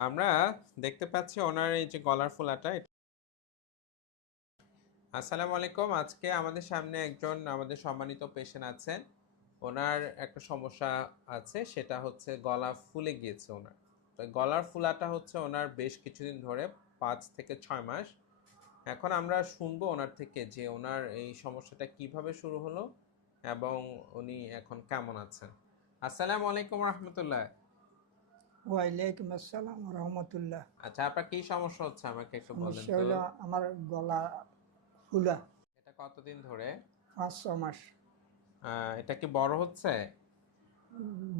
আমরা দেখতে পাচ্ছি ওনার এই যে গলার ফোলাটা আসসালামু আলাইকুম। আজকে আমাদের সামনে একজন আমাদের সম্মানিত পেশেন্ট আছেন। ওনার একটা সমস্যা আছে, সেটা হচ্ছে গলা ফুলে গিয়েছে ওনার। তো গলার ফুলাটা হচ্ছে ওনার বেশ কিছুদিন ধরে, পাঁচ থেকে ছয় মাস। এখন আমরা শুনব ওনার থেকে যে ওনার এই সমস্যাটা কীভাবে শুরু হলো এবং উনি এখন কেমন আছেন। আসসালামু আলাইকুম রহমতুল্লাহ। ওয়ালাইকুম আসসালাম রহমতুল্লাহ। আচ্ছা আপনার কি সমস্যা হচ্ছে? আমাকে একটু বলেন সমস্যা তো। হলো আমার গলা ফুলা। এটা কতদিন ধরে? পাঁচ ছ মাস। এটা কি বড় হচ্ছে?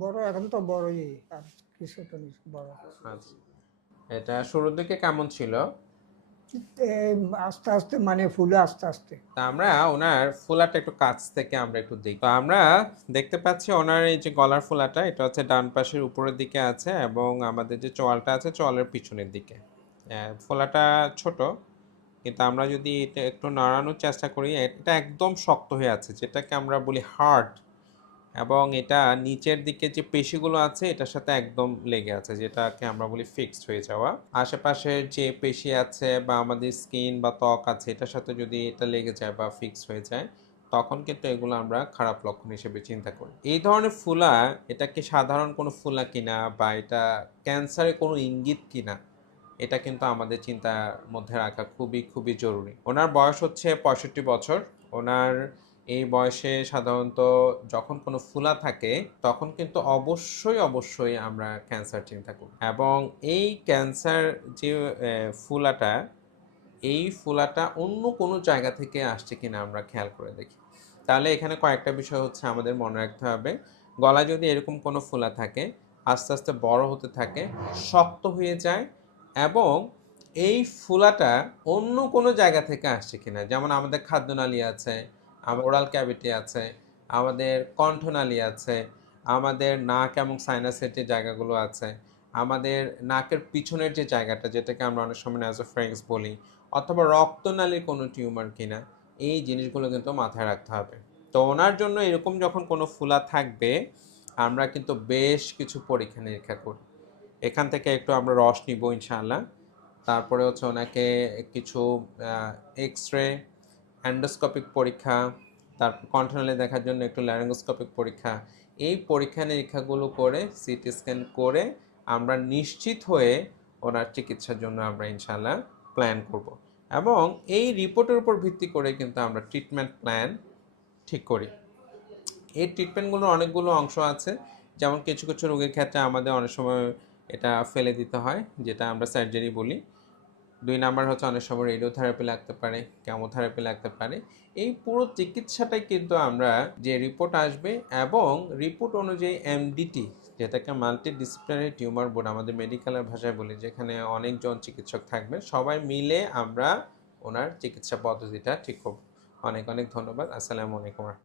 বড় এখন তো বড়ই। আর কিছু তো নেই, বড়। আচ্ছা। এটা শুরুর দিকে কেমন ছিল? আস্তে আস্তে মানে ফুলে আস্তে আস্তে। আমরা ওনার ফুলাটা একটু কাছ থেকে আমরা একটু দেখি। তো আমরা দেখতে পাচ্ছি ওনার এই যে গলার ফুলাটা, এটা হচ্ছে ডান পাশের উপরের দিকে আছে এবং আমাদের যে চোয়ালটা আছে চোয়ালের পিছনের দিকে। ফোলাটা ছোট, কিন্তু আমরা যদি এটা একটু নাড়ানোর চেষ্টা করি, এটা একদম শক্ত হয়ে আছে, যেটাকে আমরা বলি হার্ড। এবং এটা নিচের দিকে যে পেশিগুলো আছে, এটার সাথে একদম লেগে আছে, যেটাকে আমরা বলি ফিক্সড হয়ে যাওয়া। আশেপাশের যে পেশি আছে বা আমাদের স্কিন বা ত্বক আছে, এটার সাথে যদি এটা লেগে যায় বা ফিক্সড হয়ে যায়, তখন কিন্তু এগুলো আমরা খারাপ লক্ষণ হিসেবে চিন্তা করি। এই ধরনের ফুলা, এটা কি সাধারণ কোনো ফুলা কিনা বা এটা ক্যান্সারের কোনো ইঙ্গিত কিনা, এটা কিন্তু আমাদের চিন্তার মধ্যে রাখা খুবই খুবই জরুরি। ওনার বয়স হচ্ছে পঁয়ষট্টি বছর। ওনার এই বয়সে সাধারণত যখন কোনো ফুলা থাকে, তখন কিন্তু অবশ্যই অবশ্যই আমরা ক্যান্সার চিন্তা করি এবং এই ক্যান্সার যে ফুলাটা, এই ফুলাটা অন্য কোনো জায়গা থেকে আসছে কিনা আমরা খেয়াল করে দেখি। তাহলে এখানে কয়েকটা বিষয় হচ্ছে আমাদের মনে রাখতে হবে। গলায় যদি এরকম কোনো ফুলা থাকে, আস্তে আস্তে বড় হতে থাকে, শক্ত হয়ে যায় এবং এই ফুলাটা অন্য কোনো জায়গা থেকে আসছে কিনা, যেমন আমাদের খাদ্যনালী আছে ওরাল ক্যাভিটি আছে, আমাদের কণ্ঠনালী আছে, আমাদের নাক এবং সাইনাসের যে জায়গাগুলো আছে, আমাদের নাকের পিছনের যে জায়গাটা, যেটাকে আমরা অনেক সময় নাজোফ্রেন্স বলি, অথবা রক্তনালীর কোনো টিউমার কিনা, এই জিনিসগুলো কিন্তু মাথায় রাখতে হবে। তো ওনার জন্য এরকম যখন কোনো ফুলা থাকবে, আমরা কিন্তু বেশ কিছু পরীক্ষা নিরীক্ষা করি। এখান থেকে একটু আমরা রস নিব ইনশাআল্লাহ। তারপরে হচ্ছে ওনাকে কিছু এক্স রে অ্যান্ডোস্কোপিক পরীক্ষা তারপর কন্ট্রোলে দেখার জন্য একটু ল্যারিঙ্গোস্কোপিক পরীক্ষা, এই পরীক্ষা নিরীক্ষাগুলো করে সিটি স্ক্যান করে আমরা নিশ্চিত হয়ে ওনার চিকিৎসার জন্য আমরা ইনশাআল্লাহ প্ল্যান করব। এবং এই রিপোর্টের উপর ভিত্তি করে কিন্তু আমরা ট্রিটমেন্ট প্ল্যান ঠিক করি। এই ট্রিটমেন্টগুলোর অনেকগুলো অংশ আছে, যেমন কিছু কিছু রোগের ক্ষেত্রে আমাদের অনেক সময় এটা ফেলে দিতে হয়, যেটা আমরা সার্জারি বলি। দুই নাম্বার হচ্ছে অনেক সময় রেডিওথেরাপি লাগতে পারে কেমোথেরাপি লাগতে পারে। এই পুরো চিকিৎসাটাই কিন্তু আমরা যে রিপোর্ট আসবে এবং রিপোর্ট অনুযায়ী এমডিটি যেটাকে মাল্টি ডিসিপ্লিনারি টিউমার বোর্ড আমাদের মেডিকেলের ভাষায় বলি, যেখানে অনেকজন চিকিৎসক থাকবে সবাই মিলে আমরা ওনার চিকিৎসা পদ্ধতিটা ঠিক করব। অনেক অনেক ধন্যবাদ। আসসালামু আলাইকুম।